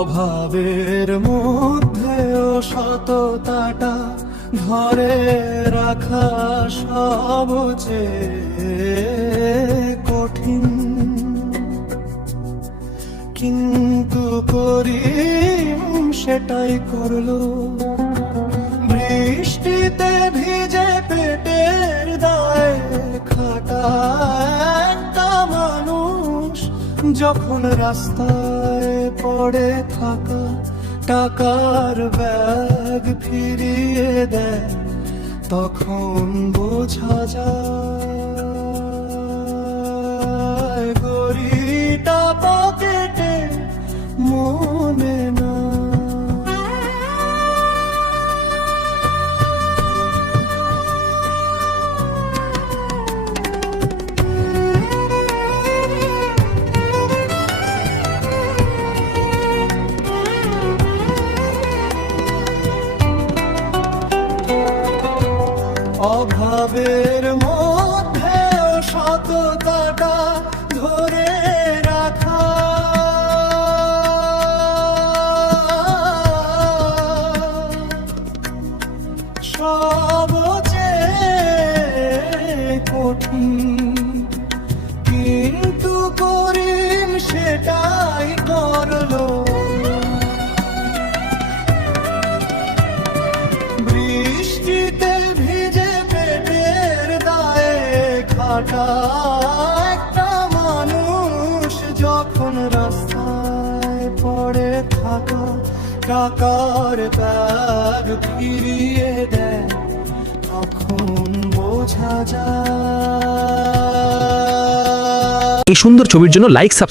অভাবের মধ্যেও সততাটা ধরে রাখা সবচেয়ে কঠিন, কিন্তু করিম সেটাই করলো। বৃষ্টিতে ভিজে পেটের দায়ে খাটা একটা মানুষ যখন রাস্তায় পড়ে থাকা টাকার ব্যাগ ফিরিয়ে দেয়, তখন বোঝা যায় গড়িটা পকেটে মনে না। অভাবের মধ্যেও সততাটা ধরে রাখা সবচেয়ে কঠিন, কিন্তু করিম সেটাই করলো। বৃষ্টিতে ভিজে পেটের দায়ে খাটা একটা মানুষ যখন রাস্তায় পড়ে থাকা টাকার ব্যাগ ফিরিয়ে দেয়, তখন বোঝা যায়। এই সুন্দর ছবির জন্য লাইক, সাবস্ক্রাইব